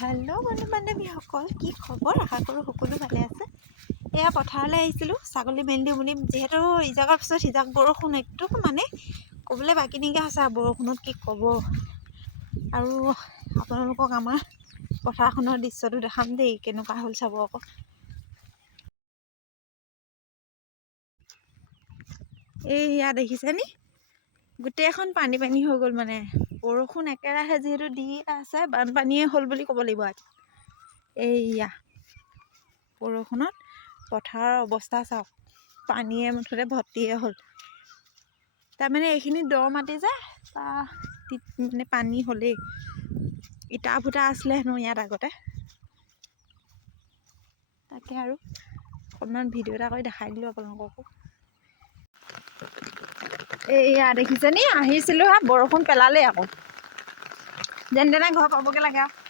Hello' বন্ধু বান্ধৱীসকল, কি খবৰ? আশা কৰোঁ সকলো ভালে আছে। এয়া পথাৰলৈ আহিছিলোঁ ছাগলী মেলি দিওঁ বুলি। যিহেতু ইজাকৰ পিছত সিজাক বৰষুণ একদম মানে ক'বলৈ বাকী নাইকিয়া হৈছে। বৰষুণত কি ক'ব। আৰু আপোনালোকক আমাৰ পথাৰখনৰ দৃশ্যটো দেখাম দেই, কেনেকুৱা হ'ল চাব আকৌ। এই ইয়াত দেখিছেনি, গোটেইখন পানী পানী হৈ গ'ল। মানে বৰষুণ একেৰাহে যিহেতু দি আছে, বানপানীয়ে হ'ল বুলি ক'ব লাগিব। এইয়া বৰষুণত পথাৰৰ অৱস্থা চাওক, পানীয়ে মুঠতে ভৰ্তিয়ে হ'ল। তাৰমানে এইখিনি দ মাটি যে, মানে পানী হ'লেই। ইটা ফুটা আছিলে হেনো ইয়াত আগতে। তাকে আৰু অকণমান ভিডিঅ' এটা কৰি দেখাই দিলোঁ আপোনালোককো। এইয়া দেখিছেনি, আহিছিলোঁ হা, বৰষুণ পেলালেই আকৌ। যেনে তেনে ঘৰ পাবগৈ লাগে আৰু।